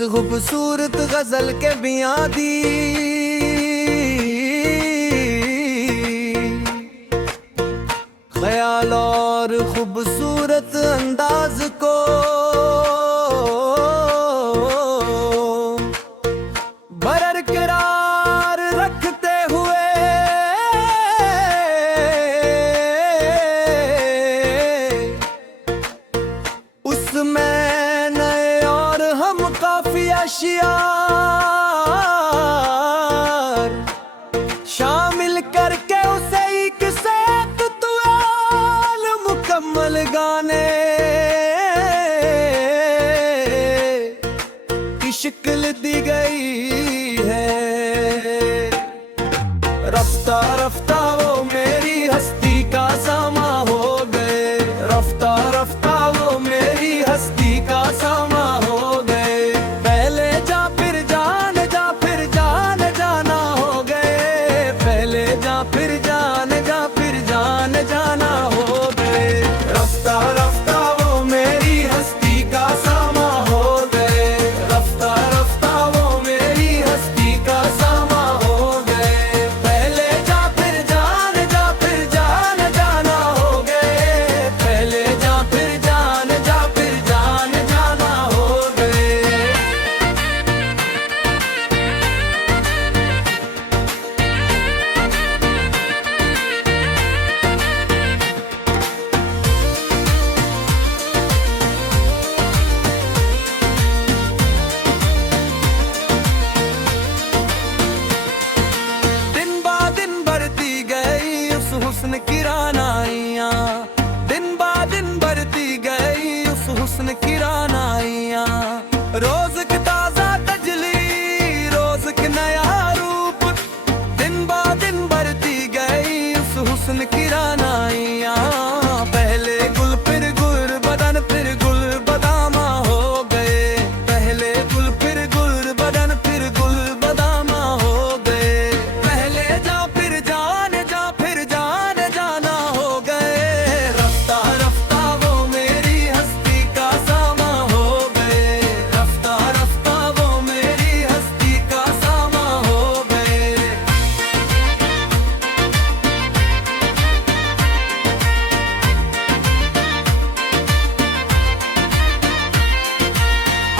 खूबसूरत गजल के बियां दी ख्याल और खूबसूरत अंदाज को बरकरार रखते हुए उसमें नए और हम काफी अशियार शामिल करके उसे एक से एक तुआल मुकम्मल गाने की शक्ल दी गई है। रफ्ता रफ्ता वो मेरी हस्ती का सामा हो गए, रफ्ता रफ्ता वो मेरी हस्ती का सामा हो गए। पहले जा फिर जान जा फिर जान जाना हो गए, पहले जा फिर जान जा फिर जान जाना हो गए। रफ्ता रफ्ता वो मेरी हस्ती का सामा हो गए, रफ्ता रफ्ता वो मेरी हस्ती का सामा हो गए। पहले जा फिर जान जा फिर जान जाना हो गए, पहले जा फिर जान जाना हो गए। दिन बा दिन बढ़ती गई उस हुस्न की रानाइयाँ, दिन बा दिन बढ़ती गई उस हुस्न की रानाइयाँ। रोज की ताजा तजली रोज की नया रूप, दिन बा दिन बढ़ती गई उस हुस्न की रानाइयाँ। पहले गुल फिर गुल बदन फिर गुल बदामा हो गए, पहले गुल फिर गुल बदन फिर गुल बदामा हो गए। पहले जा फिर जान जा फिर जान जाना हो गए। रफ्ता रफ्ता वो मेरी हस्ती का सामा हो गए, रफ्ता रफ्ता वो मेरी हस्ती का सामा हो गए।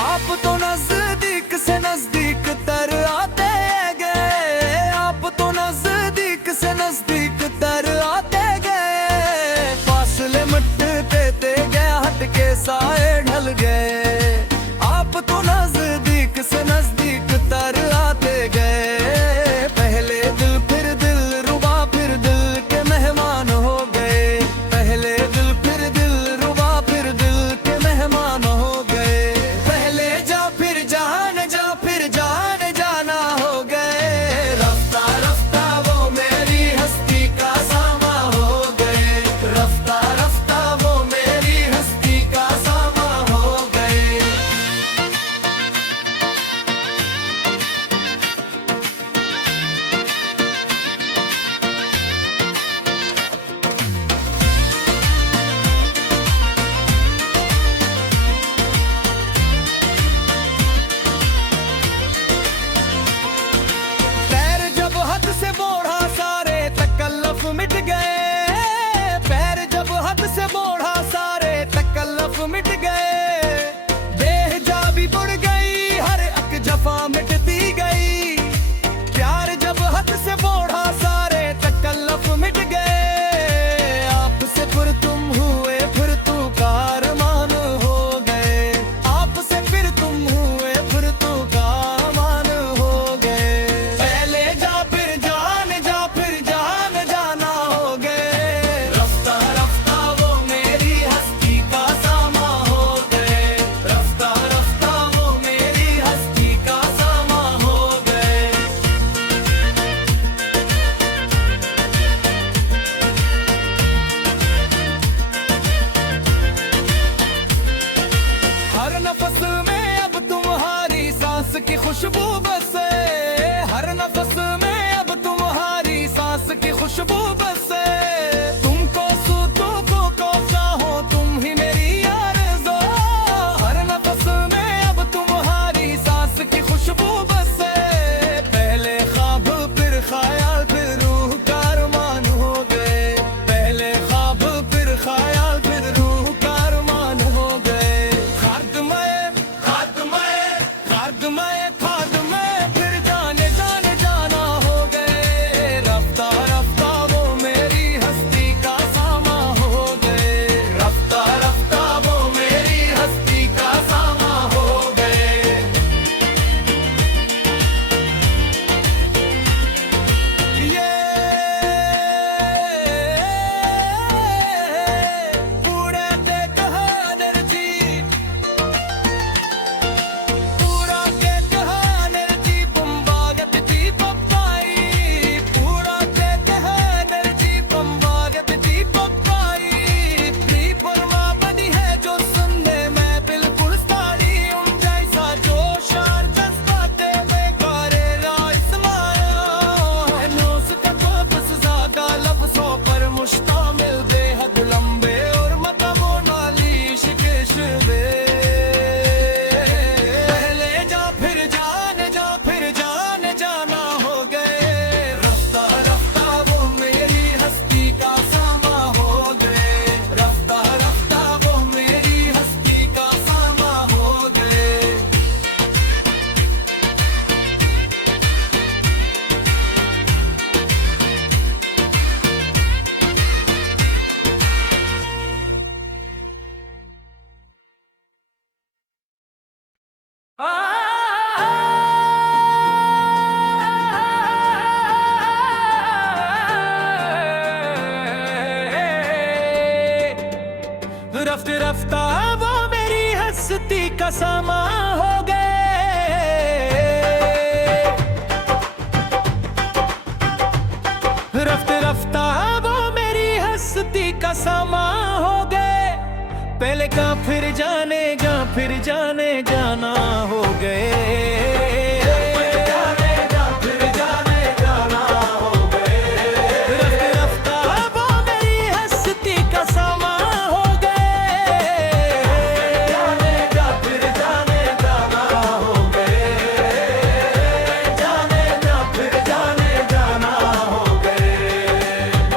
आप तो नजदीक से नजदीक तर आते गए, आप तो नजदीक से नजदीक तर आते गए। फासले मिटते गए हटके साए ढल गए, आप तो नजदीक से नजदीक तर आते गए। पहले दिल फिर दिल रुबा फिर दिल के मेहमान हो गए, पहले दिल फिर दिल रुबा फिर दिल के मेहमान हो गए। पहले जा फिर जान जाना हो गए। रफ्ता रफ्ता वो मेरी हस्ती का सामा हो गए, रफ्ता रफ्ता वो मेरी हस्ती का सामा हो गए। पैर जब हद से बोढ़ा सारे तकल्लुफ मिट गए, पैर जब हद से बोढ़ा सारे तकल्लुफ मिट गए। देह जा भी बुढ़ गई हर एक जफा मिटती गई, प्यार जब हद से बोढ़ा सारे तकल्लुफ मिट गए। आपसे फिर तुम हुए फिर तू कारमान हो गए, आपसे फिर तुम हुए फिर तू कारमान हो गए। पहले जा फिर जान जाना हो गए। रफ्ता रफ्ता वो मेरी हस्ती का सामा हो गए, रफ्ता रफ्ता वो मेरी हस्ती का सामा हो गए। हर नफस में अब तुम्हारी सांस की खुशबू बसे, हर नफस में अब तुम्हारी सांस की खुशबू बसे। तुमको सूतों को चाहो तुम ही मेरी आरज़ू, हर नफस में अब तुम्हारी सांस में खाद में फिर जाने जाने जाना हो गए। रफ्ता रफ्ता वो मेरी हस्ती का सामा हो गए। रफ्ता रफ्ता वो मेरी हस्ती का सामा हो गए। ये पूरे ते कहा एनर्जी, पूरा के कहा एनर्जी बम्बागत जी पप्पाई। पूरा के कहा एनर्जी बम्बागत जी पप्पाई। फ्री परमा बनी है जो सुनने में बिल्कुल साड़ी उन जैसा जोश और जज्बाते में करेला इस्माया। नोस का बस ज्यादा लफ्जों पर मुश्तामिल बेहद लंबे और मतबो नाली शिकश दे। पहले जा फिर जाने जाना हो गए। रफ्ता रफ्ता वो मेरी हस्ती का सामा हो गए। रफ्ता रफ्ता वो मेरी हस्ती का सामा हो गए। रफ्ते रफ्ता वो मेरी हस्ती का सामा हो गए। रफ्ते रफ्ता वो मेरी हस्ती का सामा हो गए। पहले का फिर जाने जाना हो गए। रफ्ते रफ्ता वो मेरी हस्ती का सामा हो गए। फिर जाने जाना हो गए। फिर जाने जाना हो गए।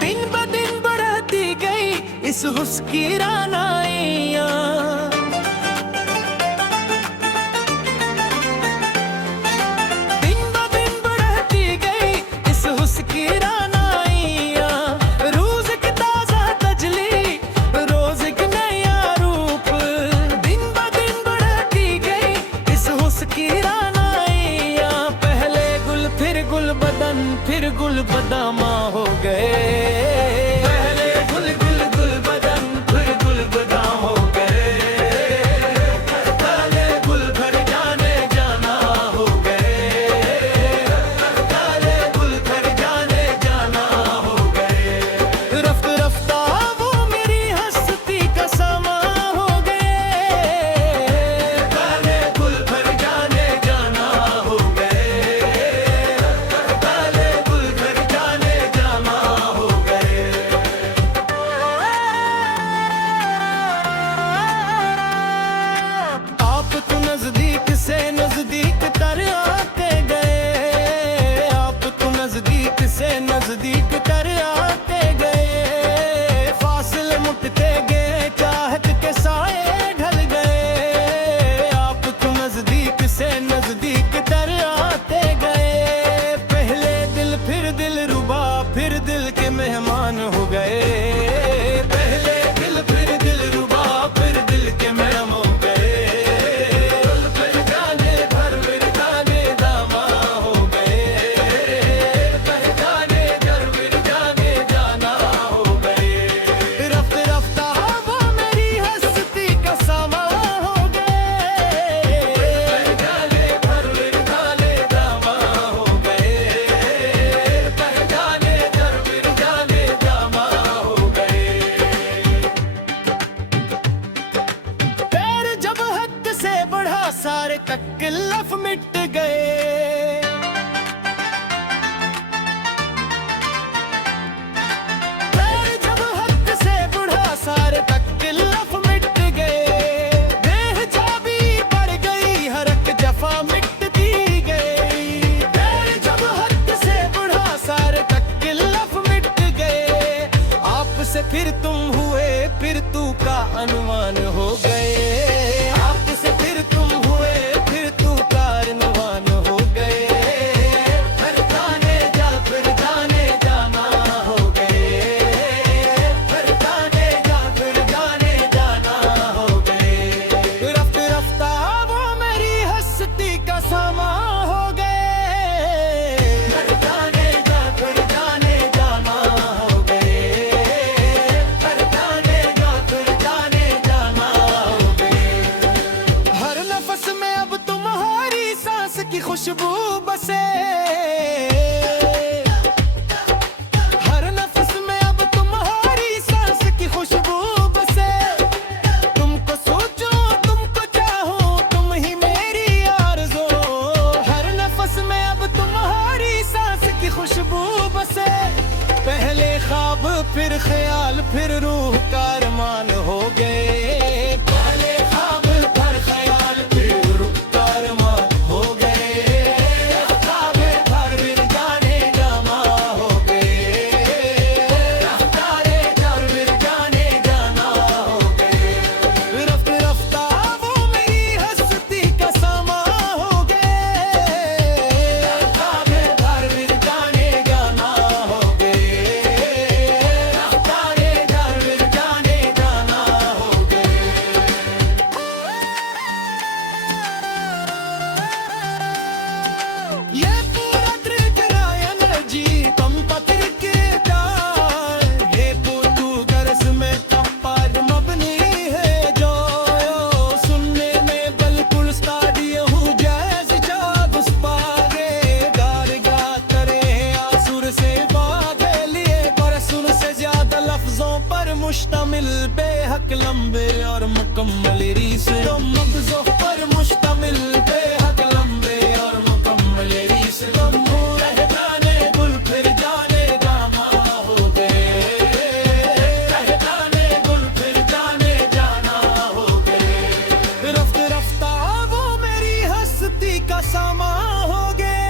दिन ब दिन बढ़ती गई इस हुस्न की रानाइयाँ। दिन ब दिन बढ़ती गई इस हुस्न की रानाइयाँ। रोज की ताजा तजली रोज एक नया रूप। दिन ब दिन बढ़ती गई इस हुस्न की रानाइयाँ। पहले गुल फिर गुल बदामा हो गए। पहले गुल बदन फिर गुल बदाम हो गए। काले गुल घर जाना हो गए। काले गुल घर जाना हो गए। रफ्त रफ्ता वो मेरी हस्ती का सामा हो गए। काले गुल घर जाना हो गए। काले गुल घर जाना हो गए। आप तो नजदीक से नजदीक तर आते गए। आप तो नजदीक से नजदीक तर आते गए। फासले मुटते गए चाहत के साए ढल गए। आप तो नजदीक से नजदीक तर आते गए। पहले दिल फिर दिल रुबा फिर दिल के मेहमान हो गए। पहले दिल फिर दिल रुबा फिर दिल के मेहमान हो गए। फिर जाने दामा हो गए। पहचाने घर फिर जाना हो गए। रफ्ते रफ्ता वो मेरी हस्ती का सामा हो गए। पहचाने घर फिर दामा हो गए। पहचाने घर फिर दामा हो गए। पैर जब हद से बढ़ा सारे तकल्लुफ़ मिट गए। पैर जब हद से बढ़ा सारे तकल्लुफ़ मिट गए। बेहिजाबी बढ़ गई हर एक जफा मिटती गई। पैर जब हद से बढ़ा सारे तकल्लुफ़ मिट गए। आपसे फिर तुम हुए फिर तू का अनुमान हो गए। आपसे फिर तुम हुए फिर तू कारनामा का सामा हो गए। घर जाने जा फिर जाने जाना हो गए, घर जाने जा फिर जाने जाना हो गए। हर नफस में अब तुम्हारी सांस की खुशबू बसे, हर नफस में अब तुम्हारी सांस की खुशबू बसे। तुमको सोचो तुमको चाहूं तुम ही मेरी आरज़ू, हर नफस में अब तुम्हारी सांस की खुशबू बसे। पहले ख्वाब फिर ख्याल फिर रूह का अरमान हो गए, पहले ख्वाब फिर ख्याल फिर रूह का अरमान हो गए। ख्वाब फिर जाने जाना हो गए, रफ्तारे चढ़ फिर जाने जाना हो गए। रफ्त रफ्ता वो मेरी हस्ती का सामा हो गए, ख्वाब फिर जाने जाना हो गए, रफ्तारे चढ़ फिर जाने जाना हो गए। ये पूरा त्रिजरा एनर्जी तम पत्र के डाल, ये तू गरज में तप्पार मबनी है जो सुनने में बिल्कुल स्टाडिय हूँ जैसे जाग उस पागे गारगा करे आसुर से बागे लिए पर सुन से ज्यादा लफ्जों पर मुश्तमिल बेहक लंबे और मुकम्मल रीस मगजों पर मुश्तमिल बेहक लंबे और मुकम्मल रीस लम्बू रह जाने गुल फिर जाने जाना हो गए, रह जाने गुल फिर जाने जाना हो गए। रफ्त रफ्ता वो मेरी हस्ती का सामा हो गए,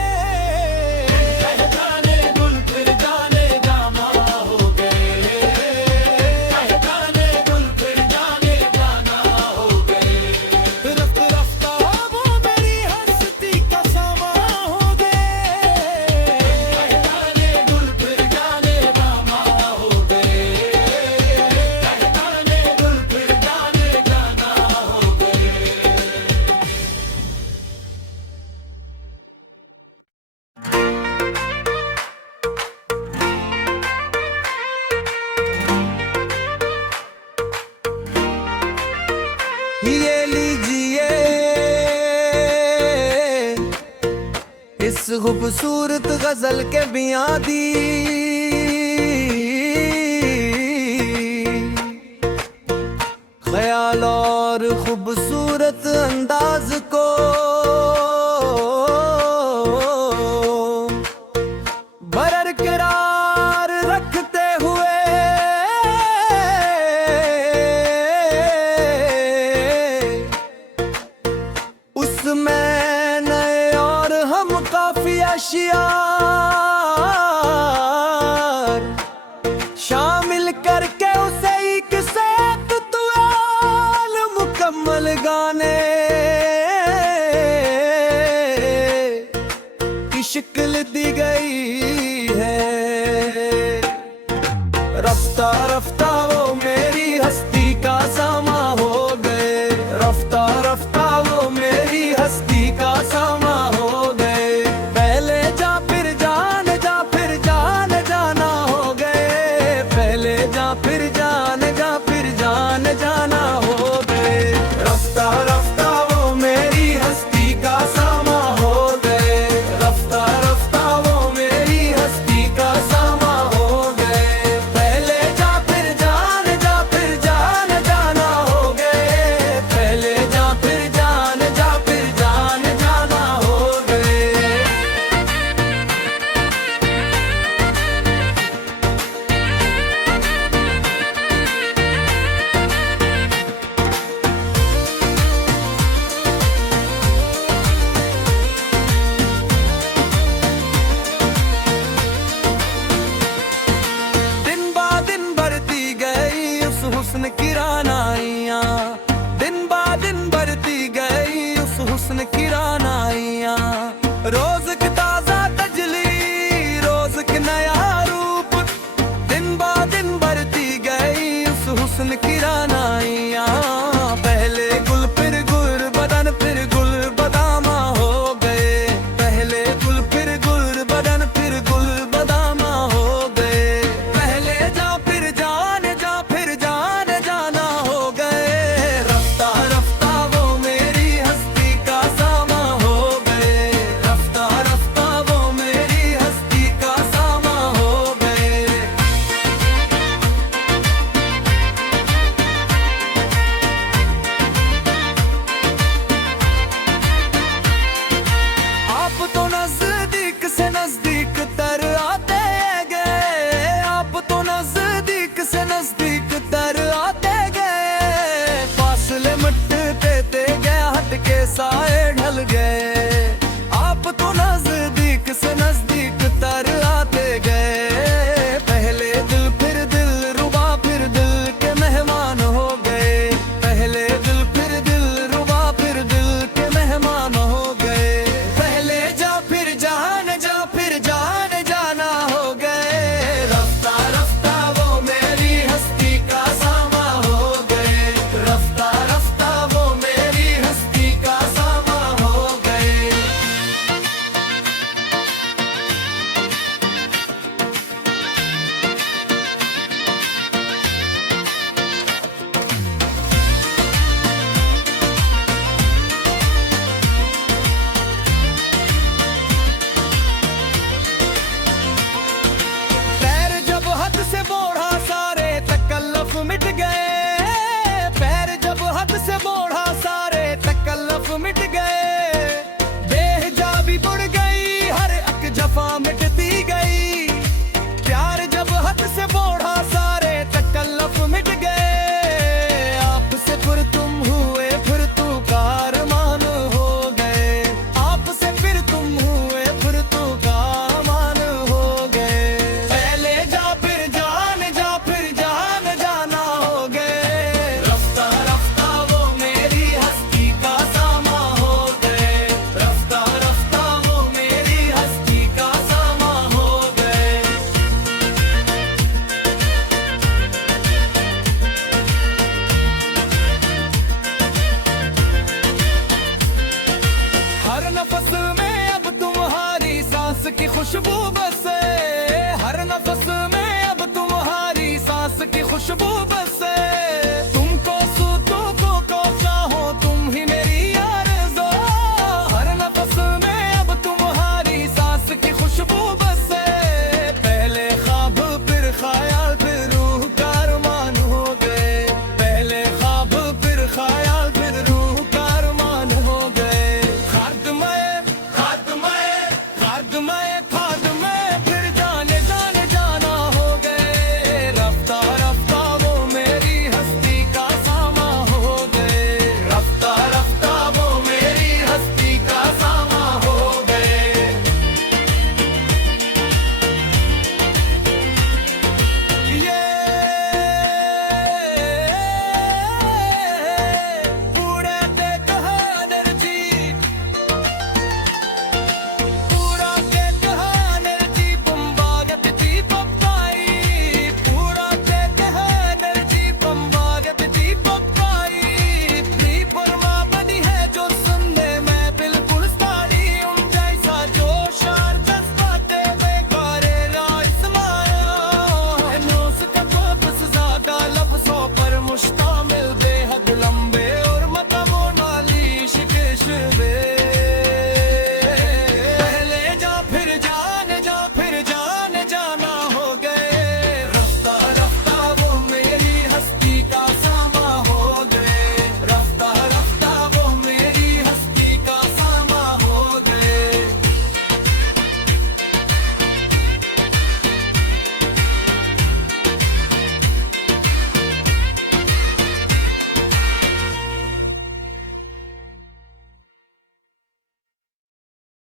रह जाने गुल फिर जाने जाना हो गए, रह जाने गुल फिर जाने जाना हो गए। रफ्त रफ्ता वो मेरी हस्ती का सामा हो गए, रह जाने गुल फिर जाने जाना हो गए, रह जाने गुल फिर जाने जाना हो गए। ये लीजिए इस खूबसूरत गजल के बियां दी, ख्याल और खूबसूरत अंदाज को बरकरार रखते हुए उसमें नए और हम काफी अशियार शामिल करके उसे एक से एक तुआल मुकम्मल गाने की शिक्ल दी गई है। रफ्ता रफ्ता वो मेरी हस्ती का सामा हो गए, रफ्ता रफ्ता वो मेरी हस्ती का सामा हो गए। पहले जा फिर जान जा फिर जान जाना हो गए, पहले जा फिर जान जा फिर जान जाना हो गए। रफ्ता रफ्ता वो मेरी हस्ती का सामा हो गए, रफ्ता रफ्ता वो हर नफस में अब तुम्हारी सांस की खुशबू बसे, हर नफस में अब तुम्हारी सांस की खुशबू बसे।